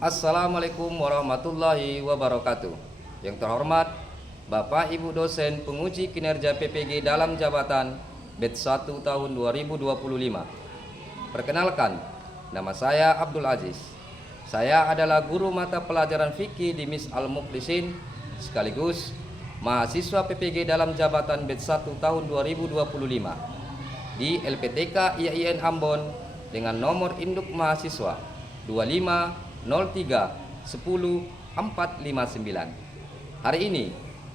Assalamualaikum warahmatullahi wabarakatuh. Yang terhormat Bapak Ibu dosen penguji kinerja PPG dalam jabatan batch 1 tahun 2025. Perkenalkan, nama saya Abdul Aziz. Saya adalah guru mata pelajaran fikih di Miss Al-Mukhlisin sekaligus mahasiswa PPG dalam jabatan batch 1 tahun 2025 di LPTK IAIN Ambon dengan nomor induk mahasiswa 2503100459. Hari ini,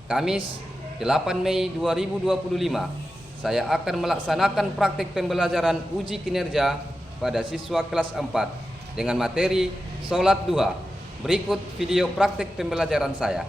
Kamis 8 Mei 2025, saya akan melaksanakan praktik pembelajaran uji kinerja pada siswa kelas 4 dengan materi sholat duha. Berikut video praktik pembelajaran saya.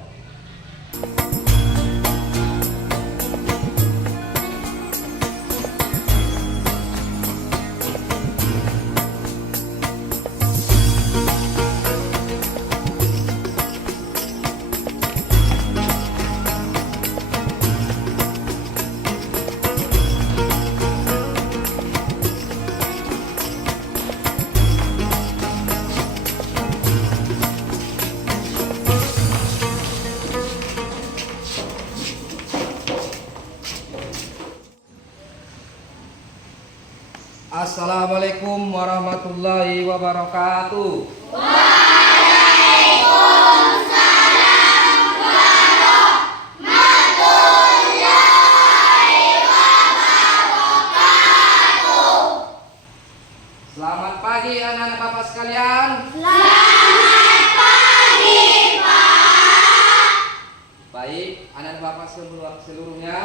Assalamualaikum warahmatullahi wabarakatuh. Waalaikumsalam warahmatullahi wabarakatuh. Selamat pagi anak-anak Bapak sekalian. Selamat pagi, Pak. Baik, anak-anak Bapak seluruhnya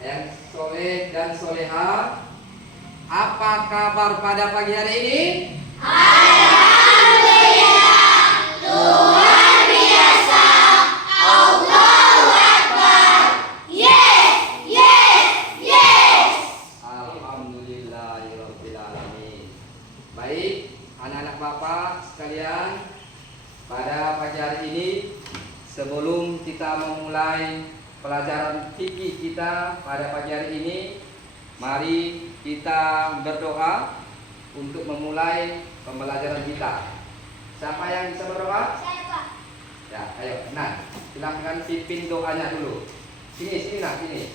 yang soleh dan soleha, apa kabar pada pagi hari ini? Alhamdulillah, luar biasa. Allahu Akbar. Yes, yes, yes. Alhamdulillahirabbil alamin. Baik, anak-anak Bapak sekalian, pada pagi hari ini sebelum kita memulai pelajaran fikih kita pada pagi hari ini, mari kita berdoa untuk memulai pembelajaran kita. Siapa yang bisa berdoa? Saya, Pak. Ya, ayo, nah, silakan pimpin doanya dulu. Sini, nah, sini.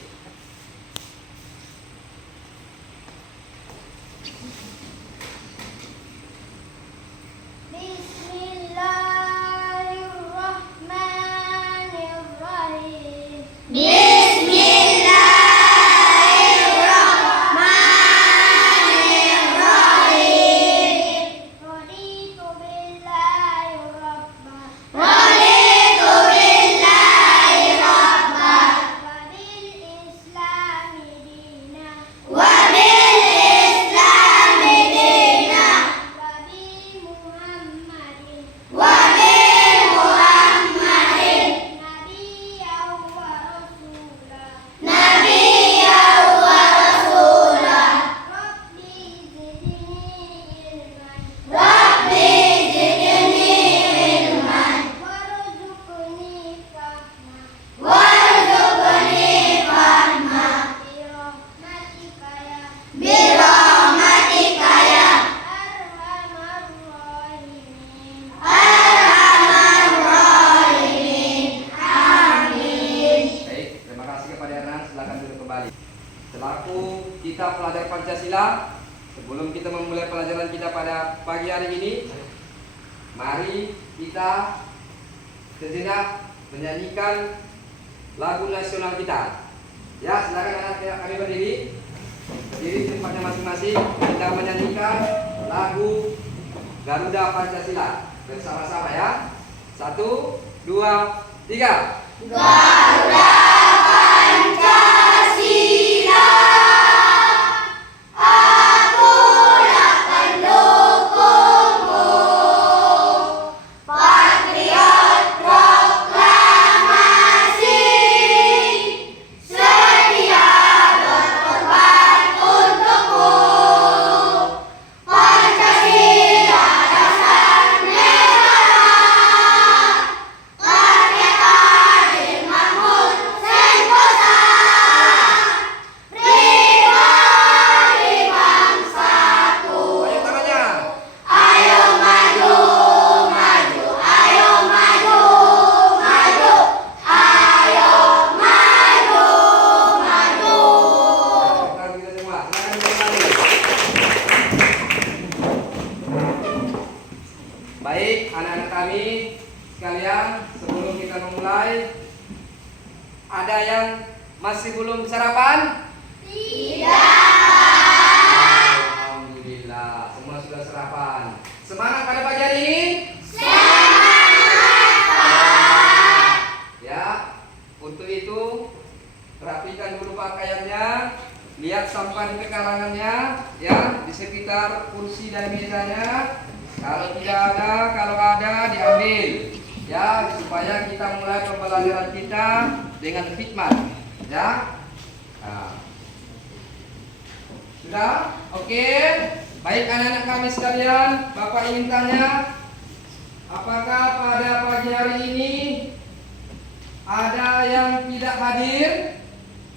Bismillahirrahmanirrahim. Bismillahirrahmanirrahim. Raditu billahi rabban. Raditu billahi rabban. Wa bil islami dina. Wa bil islami dina. Wa bi Muhammadin. Wa bi Muhammadin. Nabiyyan wa rasulah. Nabiyyan wa rasulah. Rabbi zidni ilman. Rabbi zidni ilman. Warzuqni fahma. Warzuqni fahma. Birahmatika ya arhamar rahimin. Arhamar rahimin. Amin. Baik, terima kasih kepada anak. Silakan duduk kembali. Selaku kita pelajar Pancasila, sebelum kita memulai pelajaran kita pada pagi hari ini, mari kita sejenak menyanyikan lagu nasional kita. Ya, silakan anak-anak kami berdiri. Berdiri di tempatnya masing-masing. Kita menyanyikan lagu Garuda Pancasila bersama-sama ya. 1, 2, 3. Garuda Pancasila, akulah pendukungmu. Patriot proklamasi, sedia berkorban untukmu. Pancasila dasar negara, merdeka adil makmur Baik, anak-anak kami sekalian, sebelum kita memulai, ada yang masih belum sarapan? Alhamdulillah, semua sudah sarapan. Semangat pada pagi hari ini? Ya, untuk itu rapikan dulu pakaiannya, lihat sampah di pekarangannya, ya, di sekitar kursi dan mejanya. Kalau tidak ada, kalau ada diambil, ya, supaya kita mulai pembelajaran kita dengan hikmat, ya. Nah. Sudah? Oke. Baik anak-anak kami sekalian, Bapak ingin tanya, apakah pada pagi hari ini ada yang tidak hadir?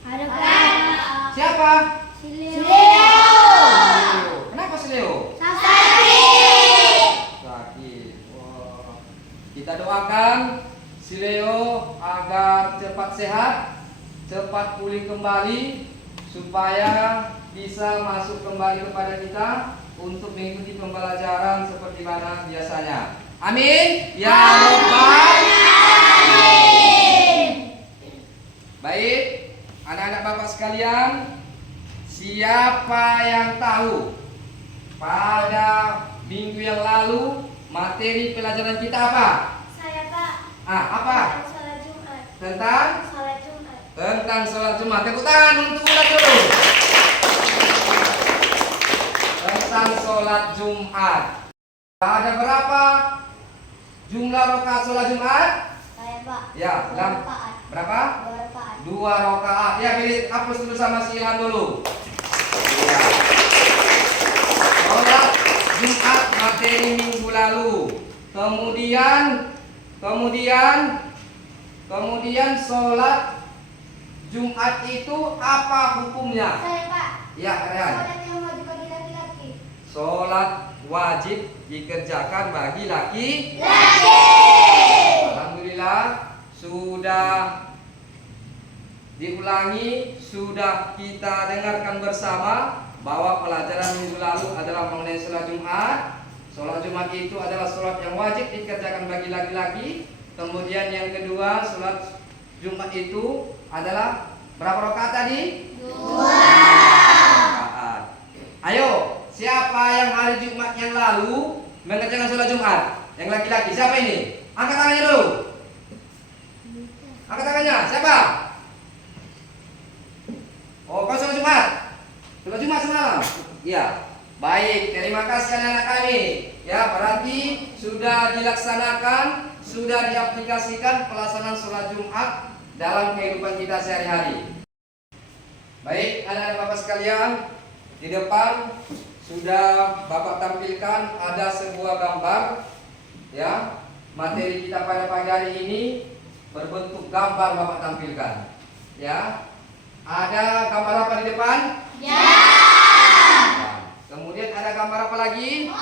Ada Pak. Siapa? Leo. Kenapa si Leo? Sakit. Sakit. Wah. Kita doakan si Leo agar cepat sehat, cepat pulih kembali, supaya bisa masuk kembali kepada kita untuk mengikuti pembelajaran seperti mana biasanya. Amin. Ya Rabbal alamin. Baik, anak-anak Bapak sekalian, siapa yang tahu pada minggu yang lalu materi pelajaran kita apa? Saya Pak. Apa? Salat Jumat. Tentang Salat Jumat. sholat Jumat. Tepuk tangan untuk ulat dulu. Tentang sholat Jumat. Ada berapa jumlah rakaat sholat Jumat? Saya Pak. Ya, Dua rakaat. berapa? 2 rakaat. 2 rakaat. Ya, pilih hapus dulu sama si Ilham dulu. Ya. Sholat Jumat materi minggu lalu. Kemudian sholat Jumat itu apa hukumnya? Saya Pak. Ya, Rehan. Salat yang wajib bagi laki-laki. Sholat wajib dikerjakan bagi laki. Alhamdulillah sudah diulangi, sudah kita dengarkan bersama bahwa pelajaran minggu lalu adalah mengenai sholat Jumat. Sholat Jumat itu adalah sholat yang wajib dikerjakan bagi laki-laki. Kemudian yang kedua, sholat Jumat itu adalah berapa rakaat tadi? 2 rakaat. Ayo, siapa yang hari Jumat yang lalu mengerjakan sholat Jumat? Yang laki-laki, siapa ini? Angkat tangannya dulu. Angkat tangannya, siapa? Oh, kau sholat Jumat? Sholat Jumat semalam? Iya. Baik, terima kasih anak-anak kami. Ya, berarti sudah dilaksanakan, sudah diaplikasikan pelaksanaan sholat Jumat dalam kehidupan kita sehari-hari. Baik, anak-anak Bapak sekalian, di depan sudah Bapak tampilkan ada sebuah gambar, ya. Materi kita pada pagi hari ini berbentuk gambar Bapak tampilkan, ya. Ada gambar apa di depan? Ya. Kemudian ada gambar apa lagi?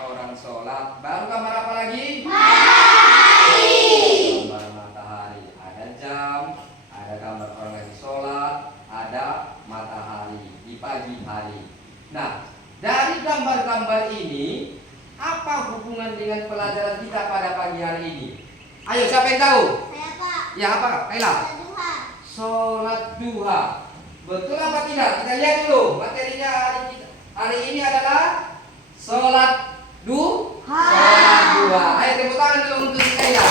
Orang sholat. Baru gambar apa lagi? Matahari. Gambar matahari. Ada jam, ada gambar orang lagi sholat, ada matahari di pagi hari. Nah, dari gambar-gambar ini, apa hubungan dengan pelajaran kita pada pagi hari ini? Ayo, siapa yang tahu? Saya Pak. Ya, apa? Kaila. Salat duha. Sholat duha. Betul apa tidak? Kita lihat dulu. Materinya hari ini adalah sholat duha. Ayo tepuk tangan dulu untuk Kaila.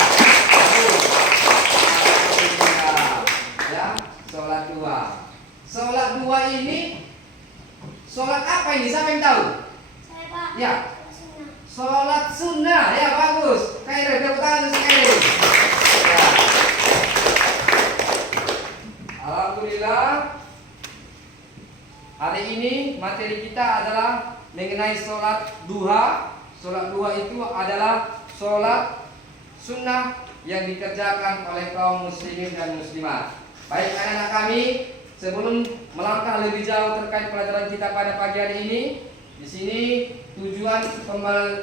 Ya, sholat duha. Sholat duha ini sholat apa ini? Siapa yang tahu? Saya Pak. Ya. Sunnah. Sholat sunnah. Ya, bagus. Kaila, tepuk tangan untuk Kaila. Ya. Alhamdulillah. Hari ini materi kita adalah mengenai sholat duha. Sholat duha itu adalah sholat sunnah yang dikerjakan oleh kaum muslimin dan muslimat. Baik anak-anak kami, sebelum melangkah lebih jauh terkait pelajaran kita pada pagi hari ini, di sini tujuan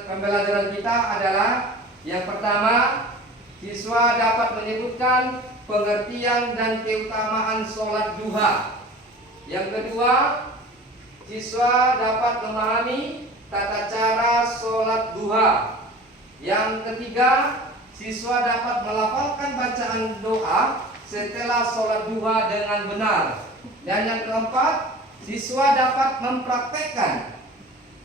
pembelajaran kita adalah yang pertama, siswa dapat menyebutkan pengertian dan keutamaan sholat duha. Yang kedua, siswa dapat memahami tata cara sholat ketiga, siswa dapat melafalkan bacaan doa setelah sholat duha dengan benar. Dan yang keempat, siswa dapat mempraktekkan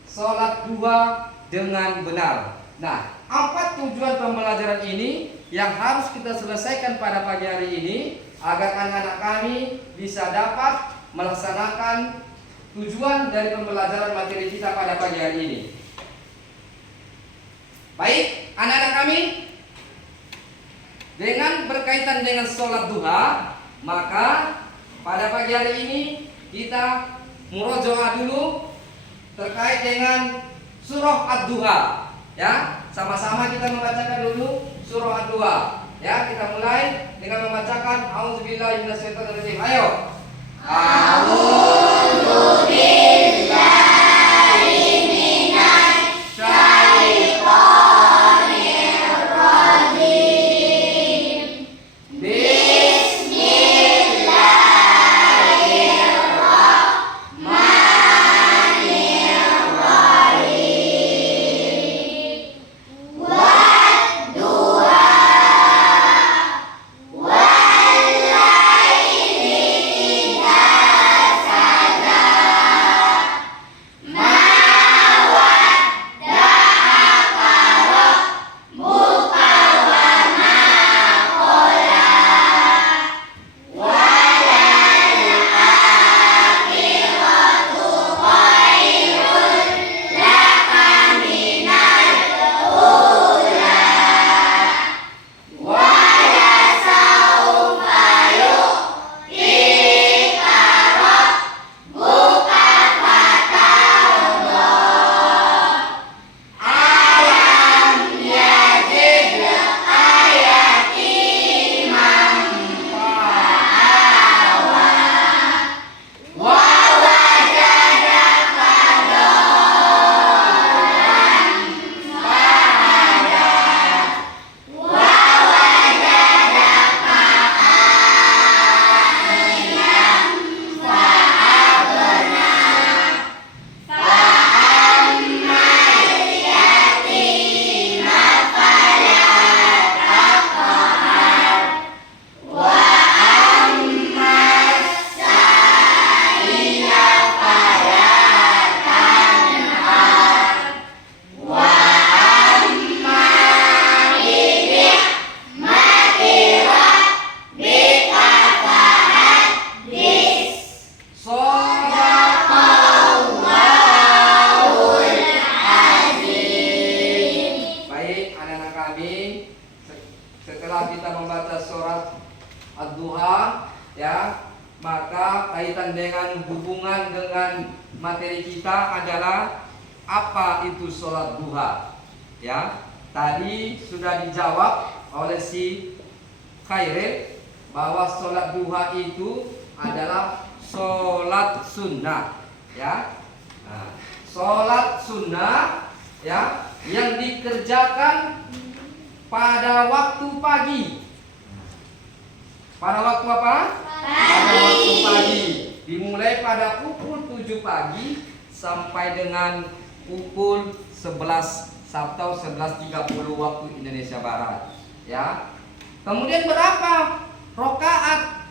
sholat duha dengan benar. Nah, 4 tujuan pembelajaran ini yang harus kita selesaikan pada pagi hari ini agar anak-anak kami bisa dapat melaksanakan tujuan dari pembelajaran materi kita pada pagi hari ini. Baik, anak-anak kami, dengan berkaitan dengan sholat duha, maka pada pagi hari ini kita murojaah dulu terkait dengan surah Ad-Duha. Ya, sama-sama kita membacakan dulu surah Ad-Duha. Ya, kita mulai dengan membacakan A'udzubillahi minasyaitonirrajim. Ayo. Setelah kita membaca surat Ad-Duha, ya, maka kaitan dengan hubungan dengan materi kita adalah apa itu sholat duha. Ya, tadi sudah dijawab oleh si Khairil bahwa sholat duha itu adalah sholat sunnah. Ya, nah, sholat sunnah, ya, yang dikerjakan pada waktu pagi. Pada waktu apa? Pada waktu pagi. Dimulai pada pukul 7 pagi sampai dengan pukul 11 atau 11.30 waktu Indonesia Barat. Ya. Kemudian berapa rakaat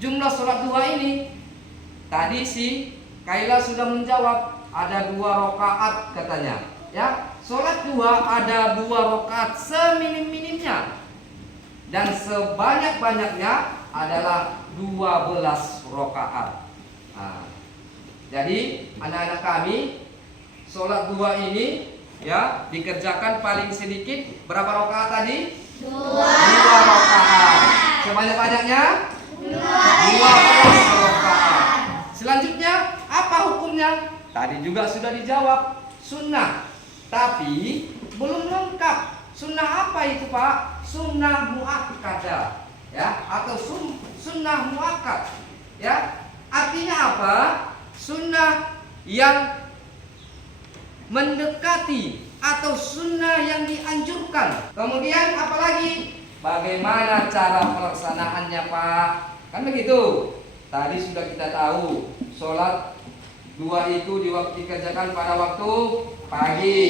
jumlah sholat duha ini? Tadi si Kaila sudah menjawab, ada 2 rakaat katanya. Ya, sholat duha ada 2 rakaat seminim-minimnya. Dan sebanyak-banyaknya adalah 12 rakaat. Nah, jadi anak-anak kami, sholat duha ini ya dikerjakan paling sedikit berapa rakaat tadi? 2 rakaat. Sebanyak-banyaknya 12 rakaat. Selanjutnya apa hukumnya? Tadi juga sudah dijawab, sunnah. Tapi belum lengkap. Sunnah apa itu, Pak? Sunnah muakkadah, ya, atau sunnah muakkad, ya. Artinya apa? Sunnah yang mendekati atau sunnah yang dianjurkan. Kemudian apalagi? Bagaimana cara pelaksanaannya, Pak? Kan begitu. Tadi sudah kita tahu, sholat duha itu dikerjakan pada waktu pagi.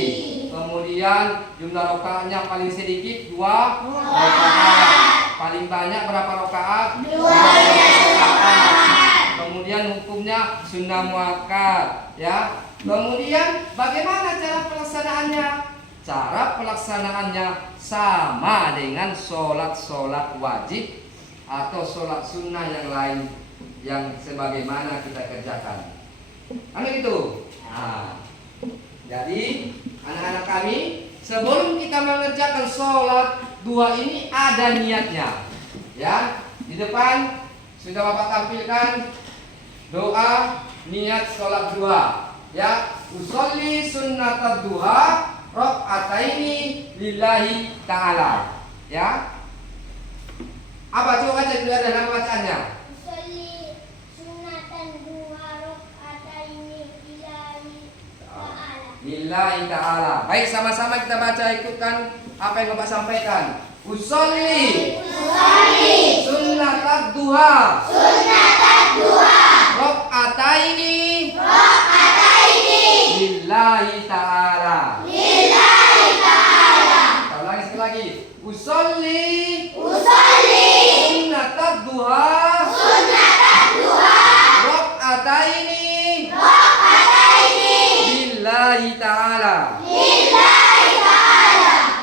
Kemudian jumlah rakaatnya paling sedikit 2 rakaat. Paling banyak berapa rakaat? 2 rakaat. Kemudian hukumnya sunnah muakkad, ya. Kemudian bagaimana cara pelaksanaannya? Cara pelaksanaannya sama dengan sholat wajib atau sholat sunnah yang lain yang sebagaimana kita kerjakan. Kan begitu? Nah, jadi anak-anak kami, sebelum kita mengerjakan sholat duha ini ada niatnya, ya. Di depan sudah Bapak tampilkan doa niat sholat duha, ya. Usolli sunnatad duha rakaataini lillahi ta'ala, ya. Apa coba baca dulu, ada nama bacaannya? Usolli sunnatan dua rakaataini lillahi ta'ala. Lillahi ta'ala. Baik, sama-sama kita baca, ikutkan apa yang Bapak sampaikan. Usolli sunnatad duha rakaataini lillahi ta'ala. Kita ulangi sekali lagi. Usolli sunnatad duha rakaataini lillahi ta'ala.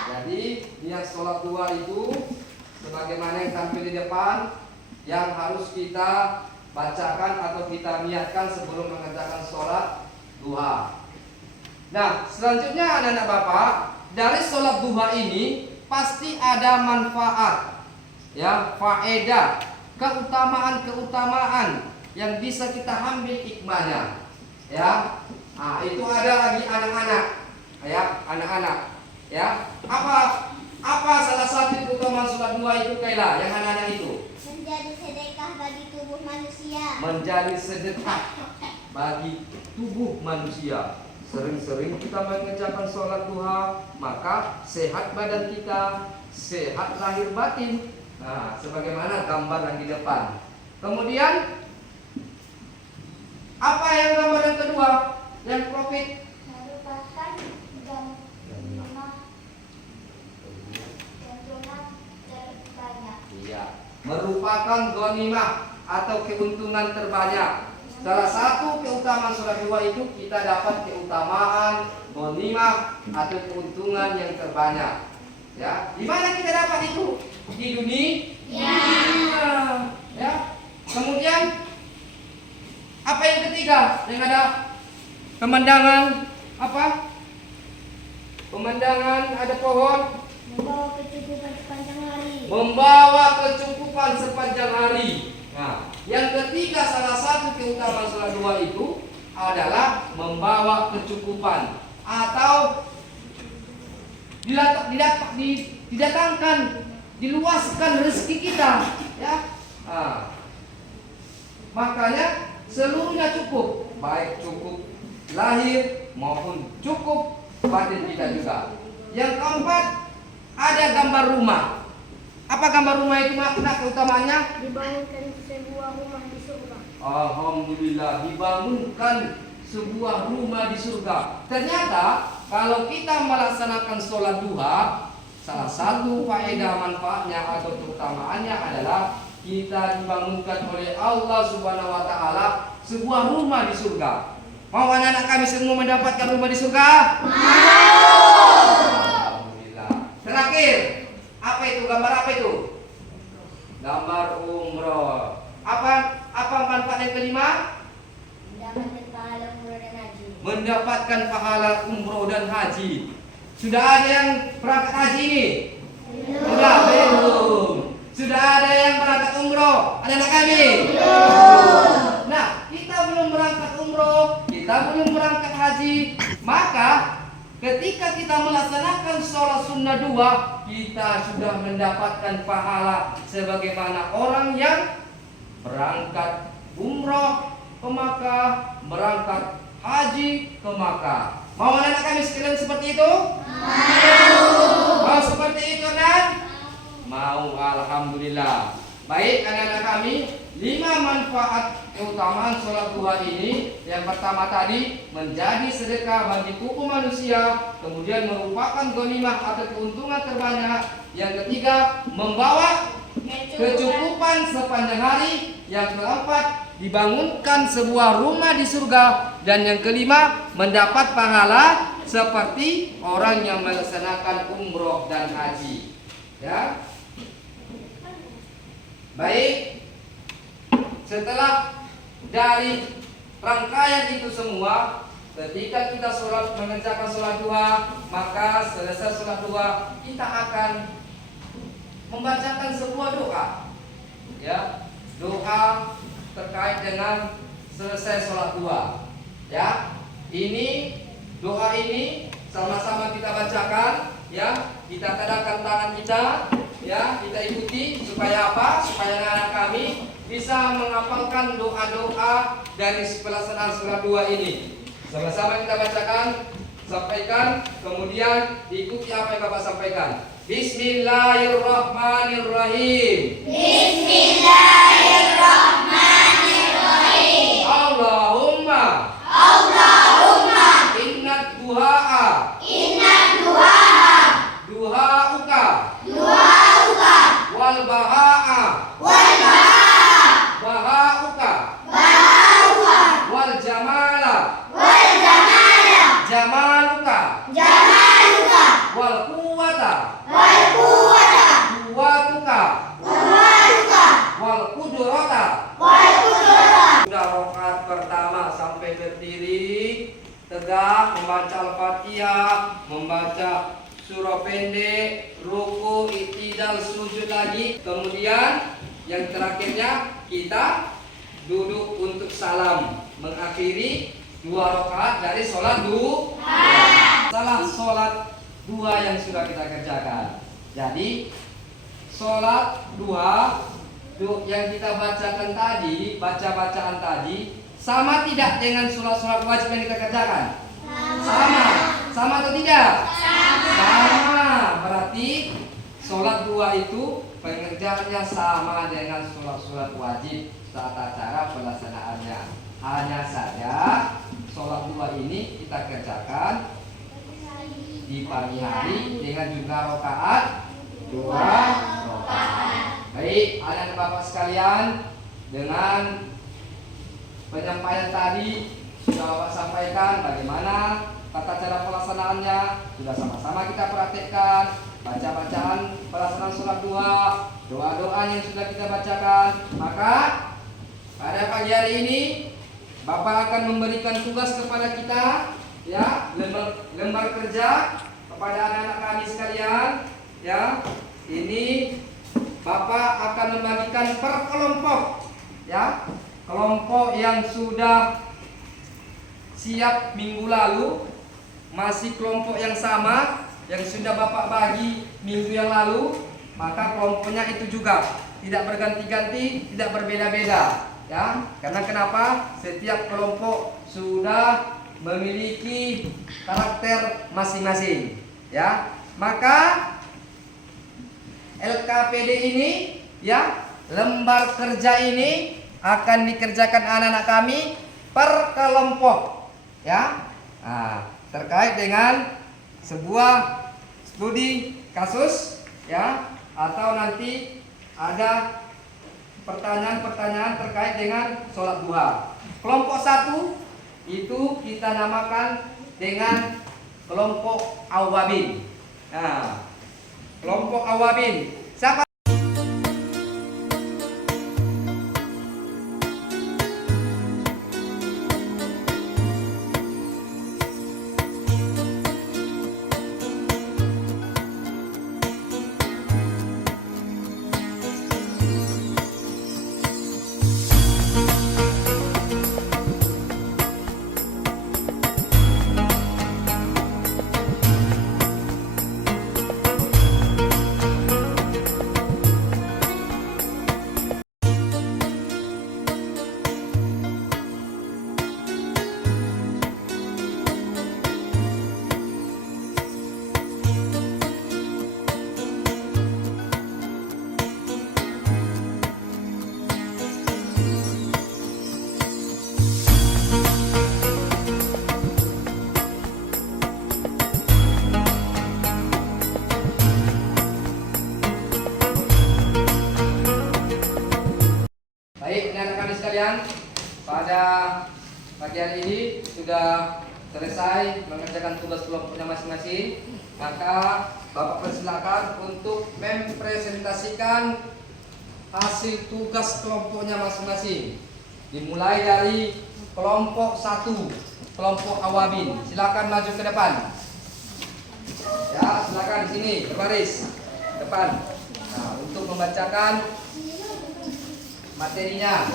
Jadi niat sholat duha itu sebagaimana yang tampil di depan, yang harus kita bacakan atau kita niatkan sebelum mengerjakan sholat duha. Nah, selanjutnya anak-anak Bapak, dari sholat duha ini pasti ada manfaat, ya, faedah, keutamaan yang bisa kita ambil hikmahnya, ya. Nah, itu ada lagi anak-anak, ya, anak-anak, ya. Apa salah satu keutamaan sholat duha itu, Kaila, yang anak-anak itu? Menjadi sedekah bagi tubuh manusia. Menjadi sedekah bagi tubuh manusia. Sering-sering kita mengerjakan sholat duha, maka sehat badan kita, sehat lahir batin. Nah, sebagaimana gambar yang di depan. Kemudian apa yang gambar yang kedua? Yang profit Merupakan ghanimah terbanyak. Iya, merupakan ghanimah atau keuntungan terbanyak. Salah satu keutamaan sholat duha itu kita dapat keutamaan ghanimah atau keuntungan yang terbanyak. Ya, di mana kita dapat itu? Di dunia. Ya. Kemudian apa yang ketiga? Yang ada pemandangan apa? Pemandangan ada pohon. Membawa kecukupan sepanjang hari. Membawa kecukupan sepanjang hari. Nah, yang ketiga, salah satu keutamaan sholat duha itu adalah membawa kecukupan atau didatangkan, diluaskan rezeki kita, ya. Nah, makanya seluruhnya cukup, baik cukup lahir maupun cukup batin kita juga. Yang keempat, ada gambar rumah. Apa gambar rumah itu makna keutamaannya? Dibangunkan sebuah rumah di surga. Alhamdulillah, dibangunkan sebuah rumah di surga. Ternyata kalau kita melaksanakan sholat duha, salah satu faedah manfaatnya atau keutamaannya adalah kita dibangunkan oleh Allah Subhanahu wa taala sebuah rumah di surga. Mau anak-anak kami semua mendapatkan rumah di surga? Alhamdulillah. Terakhir, apa itu? Gambar apa itu? Gambar umroh. Apa manfaat yang kelima? Mendapatkan pahala umroh dan haji. Mendapatkan pahala umroh dan haji. Sudah ada yang berangkat haji ini? Belum. Sudah ada yang berangkat umroh? Anak-anak kami? Belum. Nah, kita belum berangkat umroh, kita belum berangkat haji, maka ketika kita melaksanakan sholat sunnah duha, kita sudah mendapatkan pahala sebagaimana orang yang berangkat umroh ke Makkah, berangkat haji ke Makkah. Mau anak kami sekalian seperti itu? Mau seperti itu kan? Mau, alhamdulillah. Baik anak-anak kami, 5 manfaat keutamaan sholat duha ini. Yang pertama tadi, menjadi sedekah bagi tubuh manusia, kemudian merupakan ghanimah atau keuntungan terbanyak. Yang ketiga, membawa kecukupan sepanjang hari. Yang keempat, dibangunkan sebuah rumah di surga. Dan yang kelima, mendapat pahala seperti orang yang melaksanakan umroh dan haji. Ya, baik. Setelah dari rangkaian itu semua, ketika kita mengerjakan sholat duha, maka selesai sholat duha kita akan membacakan sebuah doa, ya, doa terkait dengan selesai sholat duha. Ya, ini doa ini sama-sama kita bacakan, ya, kita tadahkan tangan kita, ya, kita ikuti supaya apa? Supaya anak kami bisa menghafalkan doa-doa dari pelaksanaan sholat duha ini. Sama-sama kita bacakan, sampaikan, kemudian diikuti apa yang Bapak sampaikan. Bismillahirrahmanirrahim. Bismillahirrahmanirrahim. Allahumma innad duhaa duhauka wal bahaa bahauka wal jamala jamaluka wal quwwata quwwatuka wal qudrata. Sudah rakaat pertama sampai berdiri tegak, membaca Al-Fatihah, membaca surah pendek, ruku, i'tidal, sujud lagi. Kemudian yang terakhirnya kita duduk untuk salam, mengakhiri 2 rakaat dari sholat duha. Salah sholat duha yang sudah kita kerjakan. Jadi sholat duha yang kita bacakan tadi, baca-bacaan tadi, sama tidak dengan sholat-sholat wajib yang kita kerjakan? Sama atau tidak? Sama. Berarti sholat duha itu pengerjaannya sama dengan sholat-sholat wajib saat acara pelaksanaannya. Hanya saja sholat duha ini kita kerjakan di pagi hari dengan jumlah rakaat 2 rakaat. Baik, anak-anak Bapak sekalian, dengan penyampaian tadi sudah Bapak sampaikan bagaimana tata cara pelaksanaannya, sudah sama-sama kita praktekkan. Baca-bacaan pelaksanaan sholat duha, doa-doa yang sudah kita bacakan. Maka pada pagi hari ini Bapak akan memberikan tugas kepada kita, ya, lembar kerja kepada anak-anak kami sekalian, ya. Ini Bapak akan membagikan per kelompok, ya, kelompok yang sudah siap minggu lalu, masih kelompok yang sama yang sudah Bapak bagi minggu yang lalu, maka kelompoknya itu juga tidak berganti-ganti, tidak berbeda-beda, ya. Karena kenapa? Setiap kelompok sudah memiliki karakter masing-masing, ya. Maka LKPD ini, ya, lembar kerja ini akan dikerjakan anak-anak kami per kelompok, ya. Nah, terkait dengan sebuah studi kasus, ya, atau nanti ada pertanyaan-pertanyaan terkait dengan sholat duha. Kelompok 1 itu kita namakan dengan kelompok awabin. Nah, kelompok awabin. Siapa? pada pagi hari ini sudah selesai mengerjakan tugas kelompoknya masing-masing, maka Bapak persilakan untuk mempresentasikan hasil tugas kelompoknya masing-masing. Dimulai dari kelompok 1, kelompok Awabin. Silakan maju ke depan. Ya, silakan sini berbaris depan. Nah, untuk membacakan materinya.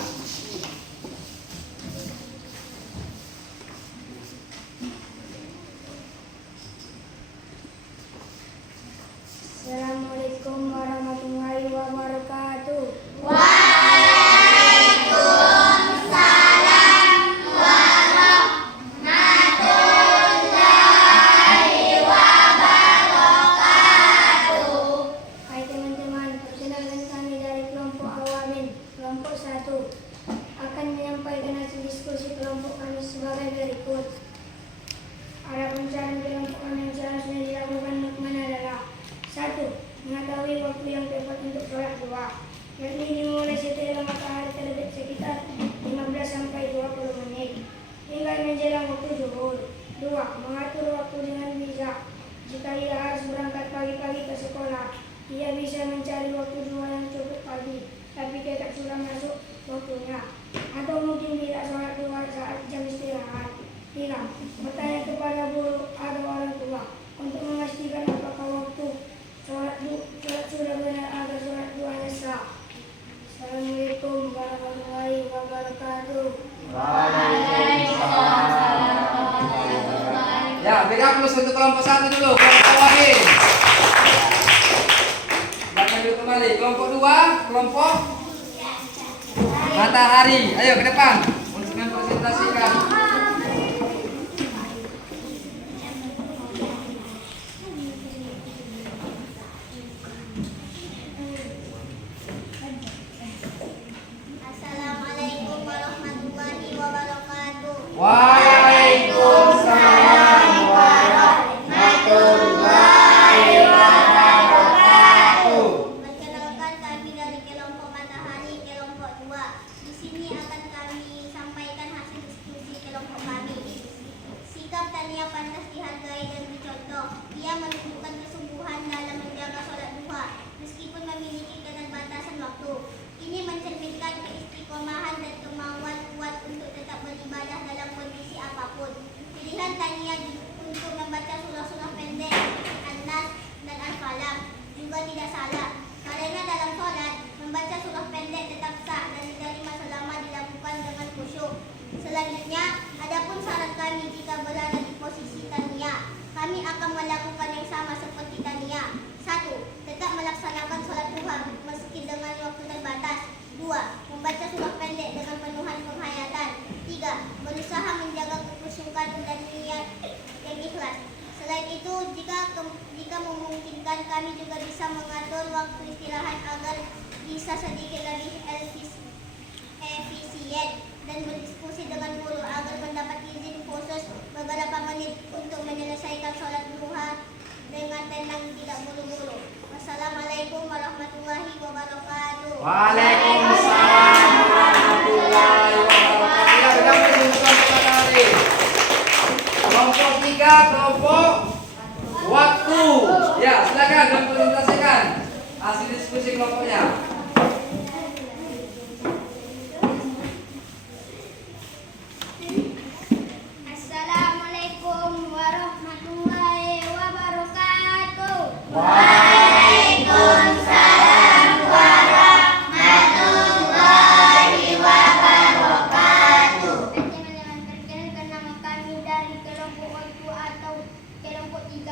Assalamualaikum warahmatullahi wabarakatuh. Hai teman-teman, perkenalkan kami dari kelompok Awamin, kelompok 1 akan menyampaikan hasil diskusi kelompok kami sebagai berikut. Ada pencarian kelompok kami yang seharusnya dilakukan adalah 1. Mengetahui waktu yang tepat untuk sholat duha, yakni dimulai setelah matahari terbit sekitar 15 sampai 20 menit hingga menjelang waktu zuhur. 2. Mengatur waktu dengan bijak. Jika ia harus berangkat pagi-pagi ke sekolah, ia bisa mencari waktu duha yang cukup pagi, tapi tetap sudah masuk waktunya. Atau mungkin tidak sholat duha saat jam istirahat. 3. Bertanya kepada guru atau orang tua untuk memastikan apakah waktu sholat sudah benar agar sholat duhanya sah. Assalamualaikum warahmatullahi wabarakatuh. Ya, berikan plus untuk kelompok 1 dulu, kelompok Awabin. Belakang dulu kembali. Kelompok 2, kelompok Matahari. Ayo ke depan untuk mempresentasikan. Assalamualaikum warahmatullahi wabarakatuh. Waalaikumsalam warahmatullahi wabarakatuh. Perkenalkan kami dari kelompok Matahari, kelompok 2. Di sini akan kami sampaikan hasil diskusi kelompok kami. Sikap Tania pantas dihargai dan dicontoh. Ia menunjukkan kesungguhan dalam menjaga sholat duha, meskipun memiliki keterbatasan waktu. Ini mencerminkan keistiqomahan dan kemauan kuat untuk tetap beribadah dalam kondisi apapun. Pilihan Tania untuk membaca surah-surah pendek, An-Nas dan Al-Falaq juga tidak salah, karena dalam sholat membaca surah pendek tetap sah dan diterima selama dilakukan dengan khusyuk. Selanjutnya, adapun syarat kami jika berada di posisi Tania, kami akan melakukan yang sama seperti Tania. 1. Tetap melaksanakan sholat duha meski dengan waktu terbatas. 2. Membaca surah pendek dengan penuhan penghayatan. 3. Berusaha menjaga kekhusyukan dan niat yang ikhlas. Selain itu, jika memungkinkan, kami juga bisa mengatur waktu istirahat agar bisa sedikit lebih efisien dan berdiskusi dengan guru agar mendapat izin khusus beberapa menit untuk menyelesaikan sholat duha dengan tenang, tidak buru-buru. Wassalamualaikum warahmatullahi wabarakatuh. Waalaikumsalam warahmatullahi wabarakatuh. Ya, berikan plus untuk kelompok Matahari. Kelompok 3, kelompok Waktu. Ya, silakan mempresentasikan hasil diskusi kelompoknya. Assalamualaikum warahmatullahi wabarakatuh. Waalaikumsalam warahmatullahi wabarakatuh. Teman-teman, perkenalkan nama kami dari kelompok waktu atau kelompok 3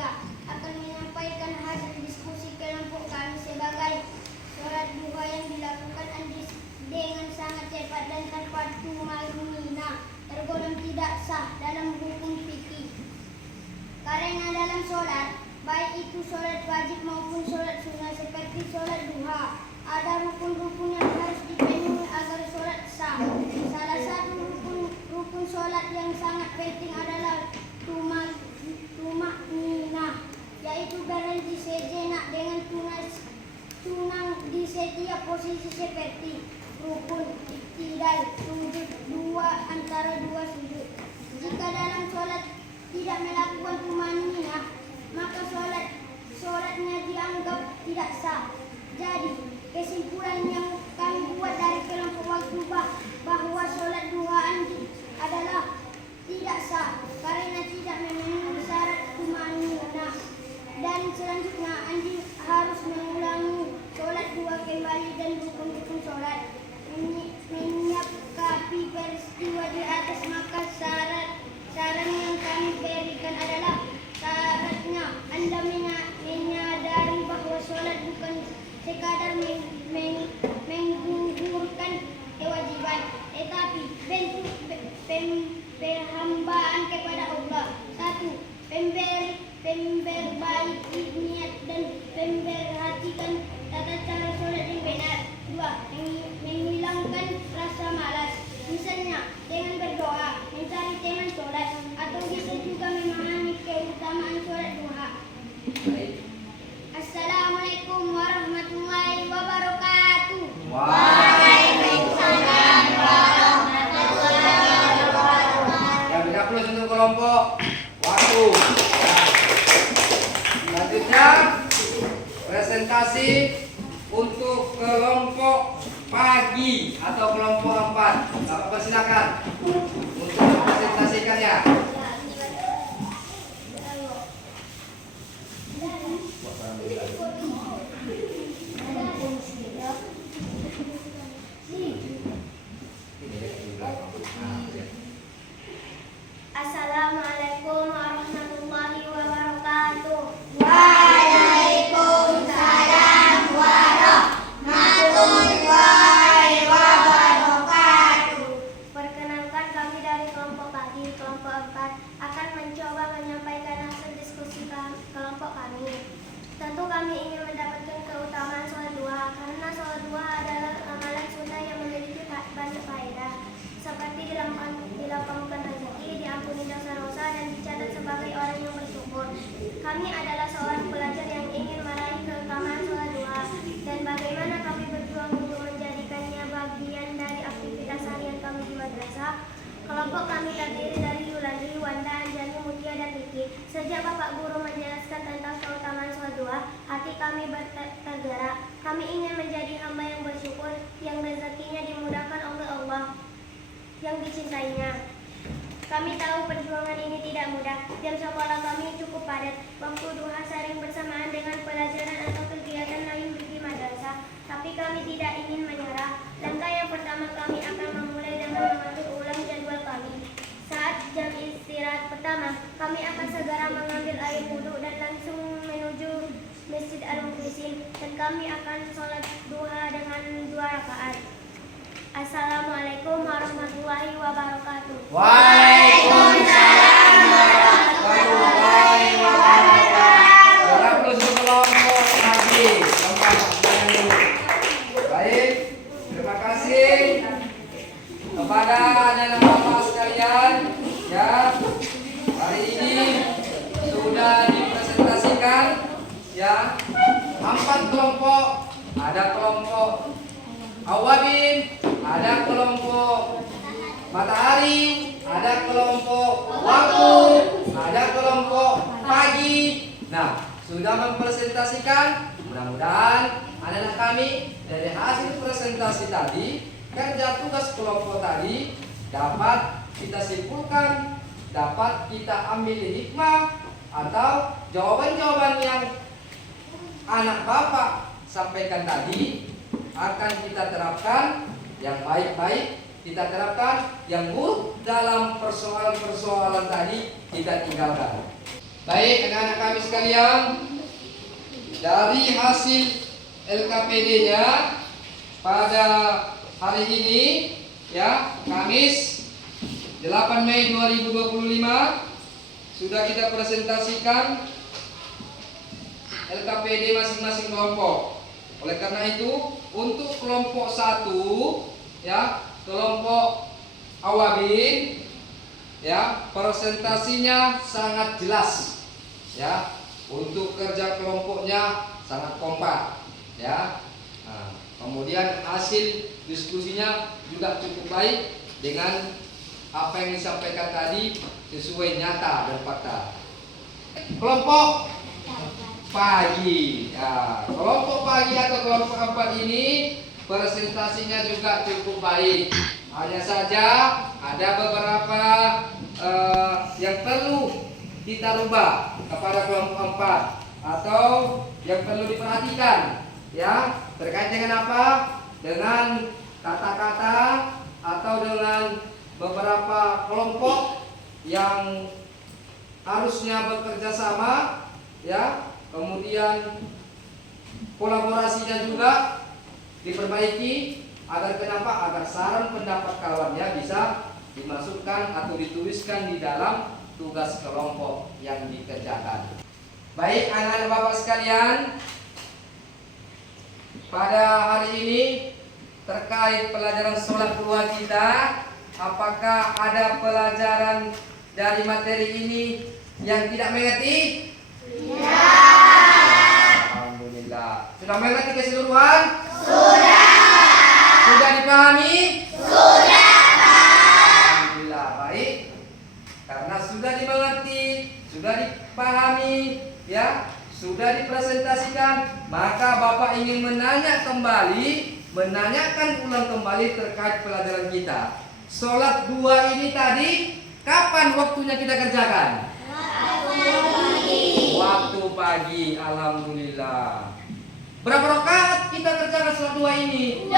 akan menyampaikan hasil diskusi kelompok kami sebagai sholat duha yang dilakukan dengan sangat cepat dan tanpa tumanina tergolong tidak sah dalam hukum fikih. Karena dalam sholat, baik itu sholat wajib maupun sholat sunnah seperti sholat duha, ada rukun-rukun yang harus dipenuhi agar sholat sah. Salah satu rukun sholat yang sangat penting adalah tumanina, yaitu berhenti sejenak dengan tunang di setiap posisi seperti rukun, iktidal, sujud, dua antara dua sujud. Jika dalam sholat tidak melakukan tumanninah, maka sholatnya dianggap tidak sah. Jadi, kesimpulan yang kami buat dari kelompok waktu bahwa sholat duhaan adalah tidak sah karena tidak memenuhi syarat tumanninah. Dan selanjutnya Andi harus mengulangi sholat dua kembali dan rukun-rukun sholat. Menyikapi peristiwa di atas, maka saran yang kami berikan adalah syaratnya Anda menyadari bahwa sholat bukan sekadar menggugurkan kewajiban, tetapi bentuk penghambaan kepada Allah. 1. Memperbaiki niat dan memperhatikan tata cara sholat yang benar. 2. Menghilangkan rasa malas, misalnya dengan berdoa, mencari teman sholat, atau bisa juga memahami keutamaan sholat duha. Assalamualaikum warahmatullahi wabarakatuh. Waalaikumsalam warahmatullahi wabarakatuh. Yang 30 untuk kelompok waktu. Selanjutnya presentasi untuk kelompok pagi atau kelompok 4. Bapak persilakan untuk mempresentasikannya. Assalamualaikum warahmatullahi wabarakatuh. Waalaikumsalam warahmatullahi wabarakatuh. Perkenalkan, kami dari kelompok pagi, kelompok 4 akan mencoba menyampaikan hasil diskusi kelompok kami. Tentu kami ingin mendapatkan keutamaan sholat duha karena sholat duha adalah amalan sunnah yang memiliki banyak faedah, seperti dilapangkan rezeki, diampuni dosa-dosa, dan dicatat sebagai orang yang bersyukur. Kami adalah seorang pelajar yang ingin meraih keutamaan sholat duha, dan bagaimana kami berjuang untuk menjadikannya bagian dari aktivitas harian kami di madrasah. Kelompok kami terdiri dari Yulani, Wanda, Anjani, Mutia, dan Riki. Sejak Bapak Guru menjelaskan tentang keutamaan sholat duha, hati kami tergerak. Kami ingin menjadi hamba yang bersyukur, yang rezekinya dimudahkan oleh Allah, yang dicintainya. Kami tahu perjuangan ini tidak mudah. Jam sekolah kami cukup padat. Waktu duha sering bersamaan dengan pelajaran atau kegiatan lain di madrasah. Tapi kami tidak ingin menyerah. Langkah yang pertama, kami akan memulai dengan mengatur ulang jadwal kami. Saat jam istirahat pertama, kami akan segera mengambil air wudhu dan langsung menuju Masjid Al-Mukhlisin, dan kami akan sholat duha dengan 2 rakaat. Assalamualaikum warahmatullahi wabarakatuh. Waalaikumsalam warahmatullahi wabarakatuh. 30 kelompok pagi. Baik, terima kasih kepada anak-anak bapak sekalian. Ya, hari ini sudah dipresentasikan ya 4 kelompok. Ada kelompok Awabin, ada kelompok matahari, ada kelompok waktu, ada kelompok pagi. Nah, sudah mempresentasikan. Mudah-mudahan anak-anak kami dari hasil presentasi tadi, kerja tugas kelompok tadi dapat kita simpulkan, dapat kita ambil hikmah atau jawaban-jawaban yang anak bapak sampaikan tadi akan kita terapkan yang baik-baik, kita terapkan yang buruk dalam persoalan-persoalan tadi kita tinggalkan. Baik anak-anak kami sekalian, dari hasil LKPD-nya pada hari ini ya, Kamis 8 Mei 2025 sudah kita presentasikan LKPD masing-masing kelompok. Oleh karena itu, untuk kelompok 1 ya, kelompok Awabin ya, presentasinya sangat jelas ya. Untuk kerja kelompoknya sangat kompak ya. Nah, kemudian hasil diskusinya juga cukup baik dengan apa yang disampaikan tadi sesuai nyata dan fakta. Kelompok pagi. Ya, kelompok pagi atau kelompok 4 ini presentasinya juga cukup baik. Hanya saja ada beberapa yang perlu kita rubah kepada kelompok 4 atau yang perlu diperhatikan, ya, terkait dengan apa? Dengan kata-kata atau dengan beberapa kelompok yang harusnya bekerja sama, ya, kemudian kolaborasinya juga diperbaiki agar kenapa? Agar saran pendapat kawannya bisa dimasukkan atau dituliskan di dalam tugas kelompok yang dikerjakan. Baik anak-anak Bapak sekalian, pada hari ini terkait pelajaran sholat dua kita, apakah ada pelajaran dari materi ini yang tidak mengerti? Alhamdulillah. Sudah mengerti keseluruhan? Sudah dipahami? Alhamdulillah, baik. Karena sudah dimengerti, sudah dipahami, ya, sudah dipresentasikan, maka Bapak ingin menanyakan ulang kembali terkait pelajaran kita. Sholat dua ini tadi kapan waktunya kita kerjakan? Waktu pagi. Alhamdulillah. Berapa rakaat kita kerjakan sholat dua ini? 2.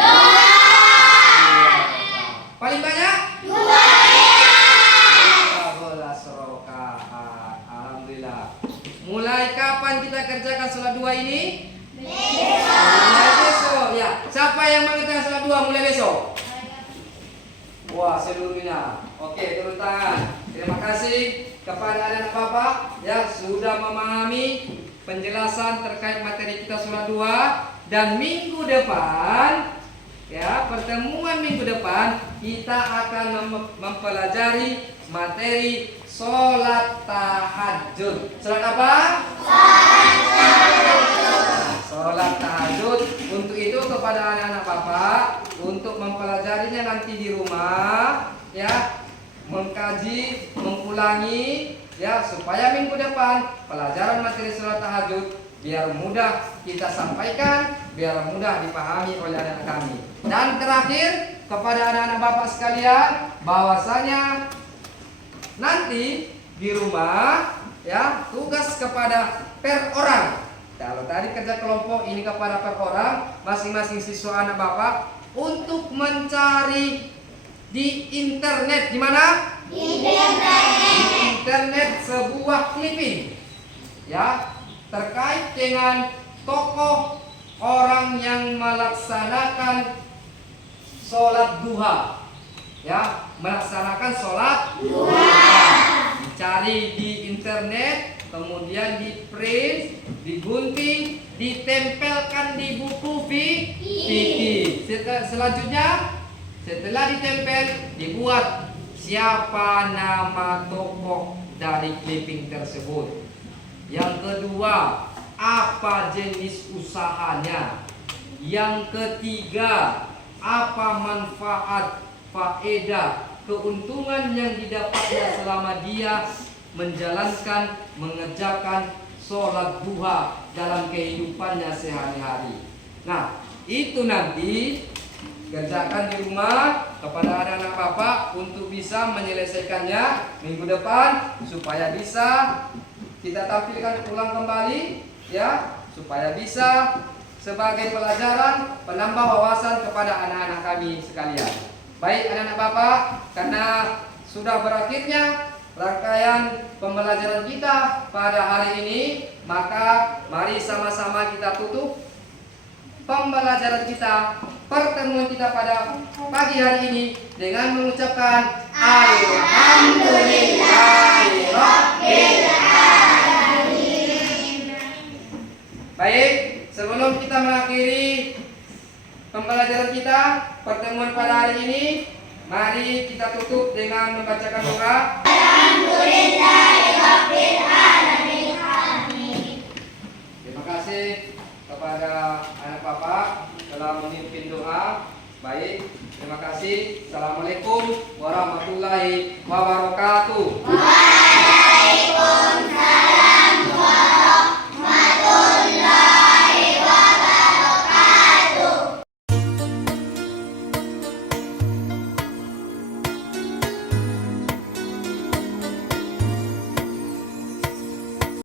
Paling banyak? 12 rakaat. Alhamdulillah. Mulai kapan kita kerjakan sholat dua ini? Mulai besok. Ya. Siapa yang mengerjakan sholat dua mulai besok? Wah, seluruhnya. Oke, turun tangan. Terima kasih kepada anak Bapak yang sudah memahami penjelasan terkait materi kita sholat dua, dan minggu depan, ya, pertemuan minggu depan kita akan mempelajari materi sholat tahajud. Sholat apa? Sholat tahajud. Untuk itu kepada anak-anak Bapak untuk mempelajarinya nanti di rumah, ya, mengkaji, mengulangi, ya, supaya minggu depan pelajaran materi sholat tahajud biar mudah kita sampaikan, biar mudah dipahami oleh anak-anak kami. Dan terakhir kepada anak-anak Bapak sekalian, bahwasanya nanti di rumah, ya, tugas kepada per orang. Kalau tadi kerja kelompok, ini kepada per orang, masing-masing siswa anak Bapak untuk mencari di internet. Di mana? Di internet sebuah clipping, ya, terkait dengan tokoh orang yang melaksanakan sholat duha, ya, melaksanakan sholat duha. Dicari di internet, kemudian di print, digunting, ditempelkan di buku fikih. Selanjutnya, setelah ditempel, dibuat siapa nama tokoh dari clipping tersebut. Yang kedua, apa jenis usahanya. Yang ketiga, apa manfaat, faedah, keuntungan yang didapatnya selama dia mengerjakan sholat duha dalam kehidupannya sehari-hari. Nah, itu nanti kerjakan di rumah kepada anak-anak Bapak untuk bisa menyelesaikannya minggu depan, supaya bisa kita tampilkan ulang kembali, ya, supaya bisa sebagai pelajaran penambah wawasan kepada anak-anak kami sekalian. Baik anak-anak Bapak, karena sudah berakhirnya rangkaian pembelajaran kita pada hari ini, maka mari sama-sama kita tutup pembelajaran kita, pertemuan kita pada pagi hari ini dengan mengucapkan Alhamdulillahirabbil alamin. Baik, sebelum kita mengakhiri pembelajaran kita, pertemuan pada hari ini, mari kita tutup dengan membacakan doa. Alhamdulillahirabbil alamin.